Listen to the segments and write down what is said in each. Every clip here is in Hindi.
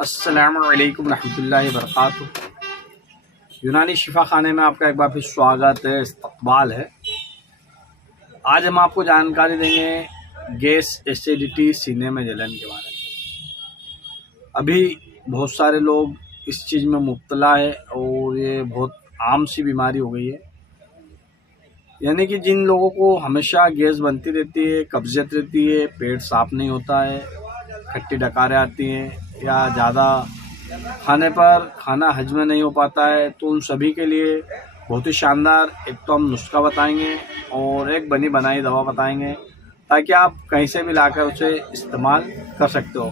अस्सलामु अलैकुम रहमतुल्लाहि व बरकातुहू। यूनानी शिफा खाने में आपका एक बार फिर स्वागत है, इस्तकबाल है। आज हम आपको जानकारी देंगे गैस, एसिडिटी, सीने में जलन के बारे में। अभी बहुत सारे लोग इस चीज़ में मुब्तला है और ये बहुत आम सी बीमारी हो गई है। यानी कि जिन लोगों को हमेशा गैस बनती रहती है, कब्जियत रहती है, पेट साफ नहीं होता है, खट्टी डकारें आती हैं या ज़्यादा खाने पर खाना हजम नहीं हो पाता है, तो उन सभी के लिए बहुत ही शानदार एक तो हम नुस्खा बताएंगे और एक बनी बनाई दवा बताएंगे, ताकि आप कहीं से भी लाकर उसे इस्तेमाल कर सकते हो।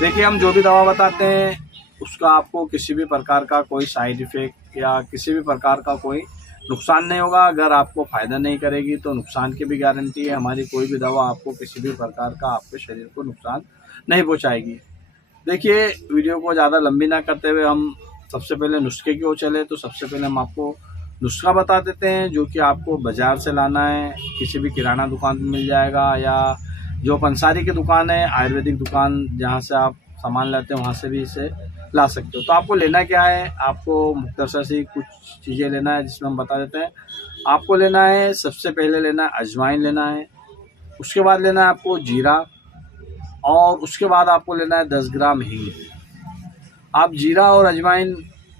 देखिए, हम जो भी दवा बताते हैं उसका आपको किसी भी प्रकार का कोई साइड इफ़ेक्ट या किसी भी प्रकार का कोई नुकसान नहीं होगा। अगर आपको फ़ायदा नहीं करेगी तो नुकसान की भी गारंटी है। हमारी कोई भी दवा आपको किसी भी प्रकार का आपके शरीर को नुकसान नहीं पहुंचाएगी। देखिए, वीडियो को ज़्यादा लंबी ना करते हुए हम सबसे पहले नुस्खे की ओर चले। तो सबसे पहले हम आपको नुस्खा बता देते हैं, जो कि आपको बाज़ार से लाना है। किसी भी किराना दुकान में मिल जाएगा, या जो पंसारी की दुकान है, आयुर्वेदिक दुकान जहाँ से आप सामान लाते हैं वहाँ से भी इसे ला सकते हो। तो आपको लेना क्या है, आपको मुख्तसर सी कुछ चीज़ें लेना है जिसमें हम बता देते हैं। आपको लेना है, सबसे पहले लेना है अजवाइन लेना है, उसके बाद लेना है आपको जीरा, और उसके बाद आपको लेना है 10 ग्राम हींग। आप जीरा और अजवाइन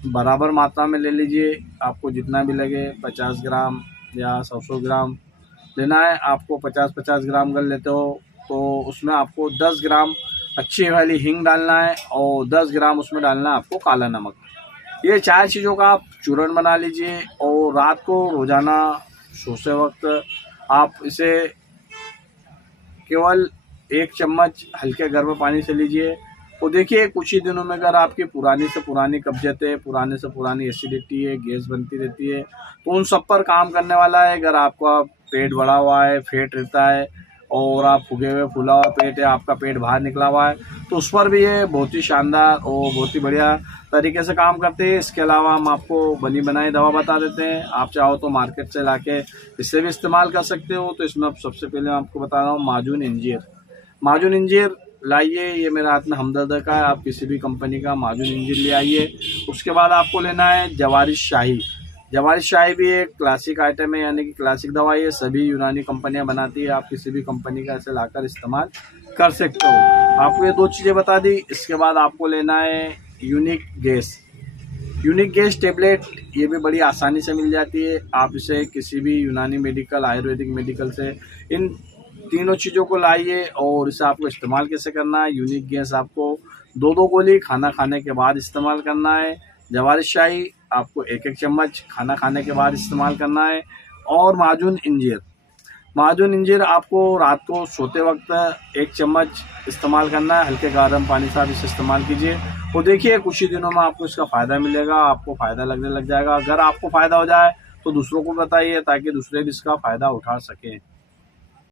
बराबर मात्रा में ले लीजिए, आपको जितना भी लगे, 50 ग्राम या 100 ग्राम लेना है। आपको 50 ग्राम कर लेते हो तो उसमें आपको 10 ग्राम अच्छी वाली हींग डालना है और 10 ग्राम उसमें डालना है आपको काला नमक। ये 4 चीज़ों का आप चूर्ण बना लीजिए और रात को रोज़ाना सोते वक्त आप इसे केवल 1 चम्मच हल्के गर्म पानी से लीजिए। तो देखिए, कुछ ही दिनों में अगर आपकी पुरानी से पुरानी कब्जियत है, पुराने से पुरानी एसिडिटी है, गैस बनती रहती है, तो उन सब पर काम करने वाला है। अगर आपका पेट बढ़ा हुआ है, फेट रहता है और आप फूगे हुए फूला हुआ पेट है, आपका पेट बाहर निकला हुआ है, तो उस पर भी ये बहुत ही शानदार और बहुत ही बढ़िया तरीके से काम करते हैं। इसके अलावा हम आपको बनी बनाई दवा बता देते हैं। आप चाहो तो मार्केट से लाके इससे भी इस्तेमाल कर सकते हो। तो इसमें अब सबसे पहले मैं आपको बता रहा हूँ माजून इंजीर। माजून इंजीर लाइए, ये मेरे हाथ में हमदर्द का है, आप किसी भी कंपनी का माजून इंजीर ले आइए। उसके बाद आपको लेना है जवारिश शाही। जवारिश शाही भी एक क्लासिक आइटम है, यानी कि क्लासिक दवाई है, सभी यूनानी कंपनियां बनाती है। आप किसी भी कंपनी का इसे लाकर इस्तेमाल कर सकते हो। आपको ये 2 चीज़ें बता दी। इसके बाद आपको लेना है unique gas. Unique gas tablet, ये भी बड़ी आसानी से मिल जाती है। आप इसे किसी भी यूनानी मेडिकल, आयुर्वेदिक मेडिकल से इन तीनों चीज़ों को लाइए और इसे आपको इस्तेमाल कैसे करना है। यूनिक गैस आपको 2-2 गोली खाना खाने के बाद इस्तेमाल करना है। जवारिश शाही आपको 1-1 चम्मच खाना खाने के बाद इस्तेमाल करना है। और माजून इंजीर आपको रात को सोते वक्त 1 चम्मच इस्तेमाल करना है। हल्के गर्म पानी से आप इसे इस्तेमाल कीजिए। तो देखिए, कुछ ही दिनों में आपको इसका फ़ायदा मिलेगा, आपको फ़ायदा लगने लग जाएगा। अगर आपको फ़ायदा हो जाए तो दूसरों को बताइए, ताकि दूसरे भी इसका फ़ायदा उठा सकें।